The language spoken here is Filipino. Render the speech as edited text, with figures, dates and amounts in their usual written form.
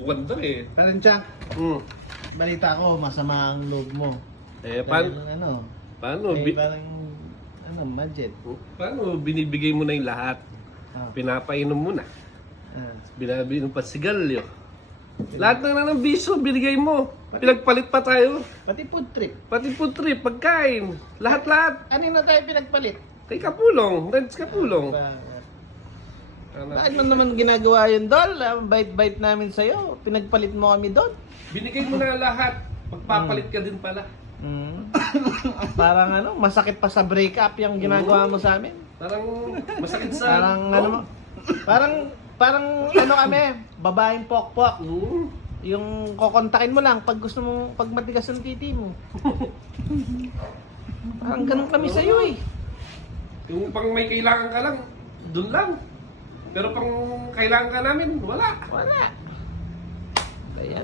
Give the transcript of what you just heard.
Ganda eh. Pero Chang, Hmm. balita ko, masama ang loob mo. Eh, Dahil, paano, parang, budget. paano binibigay mo na yung lahat? Ah. Pinapainom mo na. Ah. Binabi ng pasigalyo. Lahat na ng bisyo binigay mo. Pinagpalit pa tayo. Pati food trip. Pati food trip, pagkain. Lahat-lahat. Ano na tayo pinagpalit? Kay Kapulong. Reds Kapulong. Bakit mo naman ginagawa yun, Dol? Ang bait-bait namin sa'yo. Pinagpalit mo kami doon. Binigay mo na lahat. Magpapalit ka din pala. Parang masakit pa sa breakup yung ginagawa mo sa amin. Parang masakit sa... Parang parang kami, babaeng pokpok. Yung kokontakin mo lang pag gusto mo, pag matigas ang titi mo. Parang ganun kami sa'yo eh. Yung pang may kailangan ka lang, dun lang. Pero pang kailangan ka namin, wala. Wala. Kaya